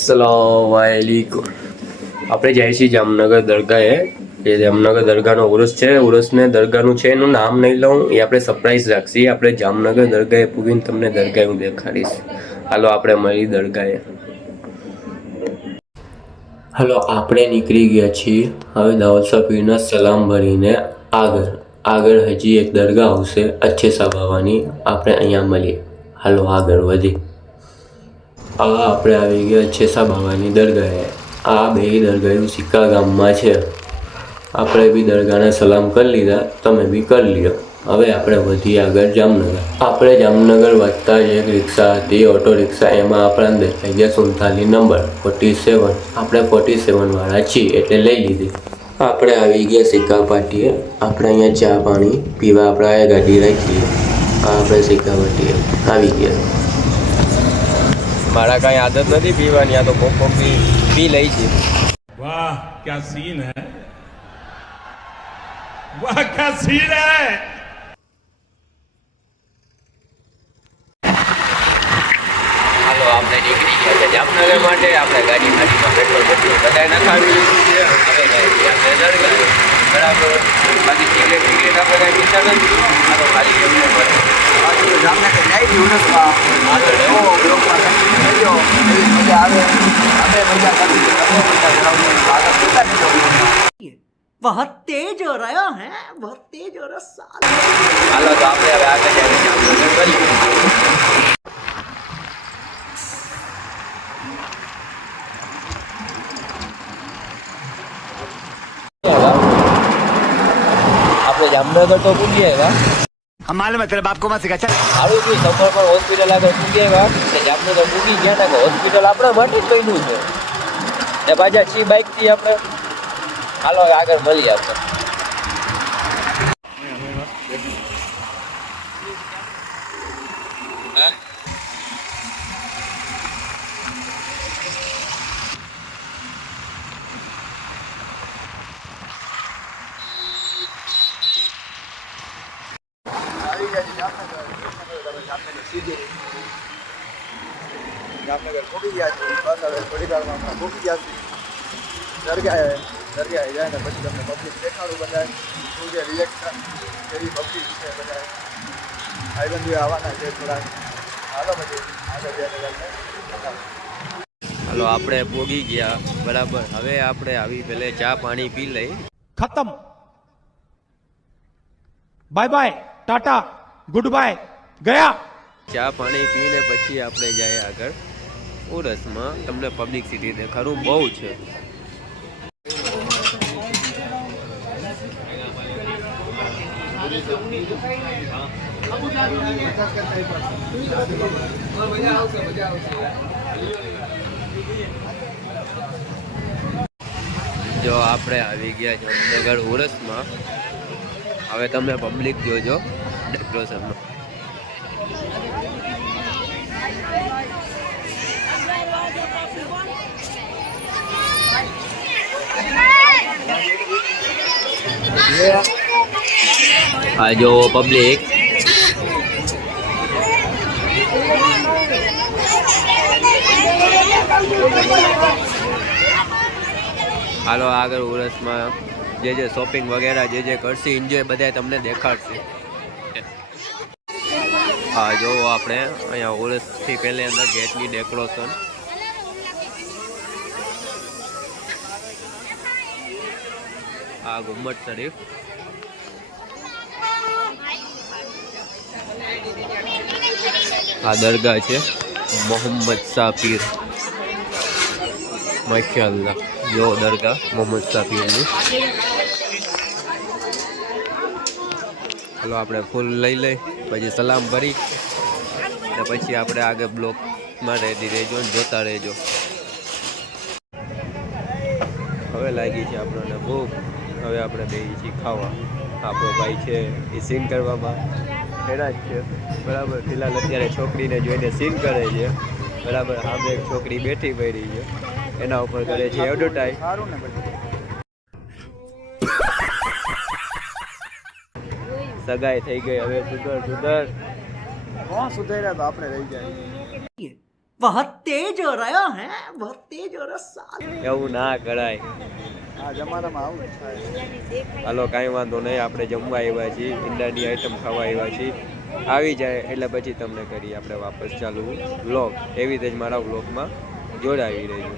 સલામવાલેકુમ. આપણે જાય છીએ જામનગર દરગાહે. એ જામનગર દરગાહનો ઉરસ છે. ઉરસને દરગાહનું છે એનું નામ નહીં લઉં, એ આપણે સરપ્રાઈઝ રાખીએ. આપણે જામનગર દરગાહે પૂરીને તમને દરગાહ હું દેખાડીશ. હાલો આપણે મળી દરગાહે. હાલો આપણે નીકળી ગયા છીએ હવે દાઉદ શાહ પીરના સલામ ભરીને આગળ હજી એક દરગાહ આવશે અચ્છેસા બાવાની. આપણે અહીંયા મળીએ. હાલો આગળ વધી. આપણે આવી ગયા અચ્છેસા બાવાની દરગાહે. આ બે દરગાહ સિક્કા ગામમાં છે. આપણે બી દરગાહને સલામ કરી લીધા, તમે બી કરી લ્યો. હવે આપણે વધીએ આગળ જામનગર. આપણે જામનગર વધતા જ એક રિક્ષા હતી, ઓટો રિક્ષા. એમાં આપણા દેખાઈ ગયા 47 નંબર 47. આપણે 47 વાળા છીએ એટલે લઈ લીધી. આપણે આવી ગયા સિક્કા પાટીએ. આપણે અહીંયા ચા પાણી પીવા આપણે ગાડી રાખીએ. આપણે સિક્કા પાટીએ આવી ગયા. મારા કાંઈ આદત નથી પીવાની, આ તો કોક પી લઈ છે. વાહ ક્યા સીન હે, વાહ ક્યા સીન હે. હાલો આપણે નીકળી ગયા છે જામનગર માટે. આપણે ગાડીમાં પેટ્રોલ બધા નખાવી લીધું છે. હવે આપણે દરગાહ બરાબર. બાકી સિગરેટ આપણે કાંઈ પીતા નથી. આ તો ખાલી જામનગર જાય છે ઉરસમાં આગળ એવો બ્લોકમાં મજા આવે. અમે મજા કરી बहुत तेज हो रहा है, बहुत तेज हो रहा साल. હાલો તો આપણે હવે આગળ જઈને જામનગર કરીએ. આપણે જામનગર તો પૂછીએ આવ્યા. हम मालूम है तेरे बाप को मत सिखा. चल સારું થયું સફર પર હોસ્પિટલ આગળ પૂછી આવ્યા. જામનગર પૂછી ગયા હતા કે હોસ્પિટલ આપણા માટે જ બન્યું છે ને પાછા છી બાઇકથી આપણે. હાલો આગળ મળીએ આપણે. જામનગર પહોંચી ગયા છે. બસ હવે થોડી વારમાં હમણાં પહોંચી ગયા છે દરગાહે જાય ને પછી તમને પબ્લિક દેખાડું બધા શું છે રિએક્શન કેવી પબ્લિક છે બધા ભાઈબંધીઓ આવવાના છે થોડા. હાલો પછી આગળ જઈને હાલો આપણે પોગી ગયા બરાબર. હવે આપણે આવી પહેલે ચા પાણી પી લઈ. खत्म, bye bye, tata, good bye, गया. ચા પાણી પીને પછી આપણે જઈએ આગળ ઉરસમાં. તમને પબ્લિક સિટી દેખાડું બહુ છે. જો આપણે આવી ગયા જામનગર ઉરસમાં. હવે તમે પબ્લિક જોજો ડેકોરેશનમાં. આ જો પબ્લિક. હાલો આગળ ઉરસમાં જે શોપિંગ વગેરે જે કરશે એન્જોય બધા તમને દેખાડશે. હા જો આપણે અહીંયા ઉરસથી પહેલે અંદર ગેટની ડેકોરેશન. આ ગુમ્મટ શરીફ. આ દરગાહ છે મોહમ્મદ શાહ પીર. માશાઅલ્લાહ જો દરગાહ મોહમ્મદ શાહ પીરની. હાલો આપણે ફૂલ લઈ લઈ પછી સલામ ભરી ને પછી આપણે આગળ બ્લોકમાં રેડી રહેજો ને જોતા રહેજો. હવે લાગી છે આપણને ભૂખ. હવે આપણે બેસી છીએ ખાવા. આપણો ભાઈ છે એ સીન કરવામાં એના જ છે બરાબર. ફિલહાલ અત્યારે છોકરીને જોઈને સીન કરે છે બરાબર. સામે એક છોકરી બેઠી પડી છે એના ઉપર કરે છે એડવર્ટાઈઝ. સારું ને પછી સગાઈ થઈ ગઈ હવે સુધર. કોણ સુધર્યા તો આપણે રહી જાય. बहुत तेज हो रहा है, बहुत तेज हो रहा है। એવું ના કરાય. આ જમાનામાં આવું જ થાય. હાલો કાંઈ વાંધો નહીં, આપણે જમવા આવ્યા છીએ, ઈંડાની આઈટમ ખાવા આવ્યા છીએ. આવી જાય એટલે પછી તમને કરીએ આપણે વાપસ ચાલુ વ્લોગ. એવી રીતે જ મારા વ્લોગમાં જોડાવી રહેજો.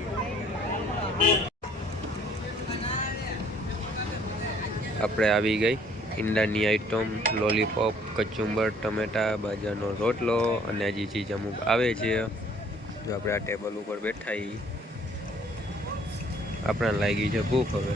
આપણે આવી ગઈ ઈંડાની આઈટમ, લોલીપોપ, કચુંબર, ટમેટા, બાજરાનો રોટલો અને હજી ચીજ અમુક આવે છે. જો આપણે આ ટેબલ ઉપર બેઠા છીએ, આપણને લાગી છે ભૂખ હવે.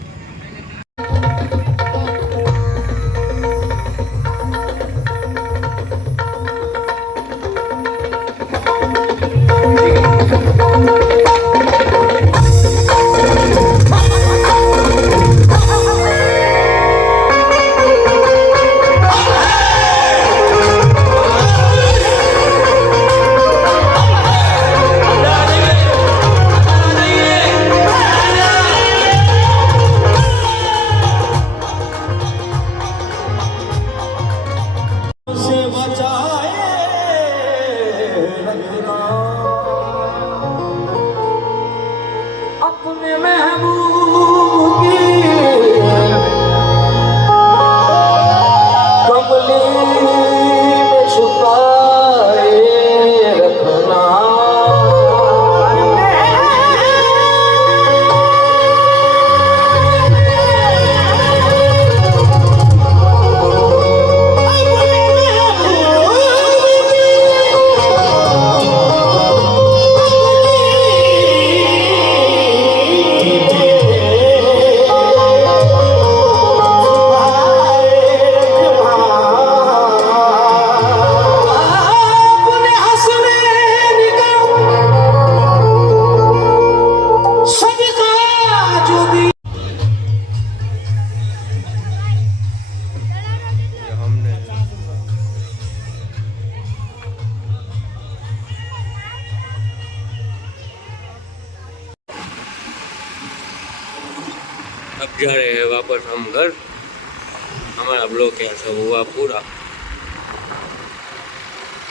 अब जा रहे हैं वापस हम घर. हमारा ब्लॉग यहाँ से हुआ पूरा.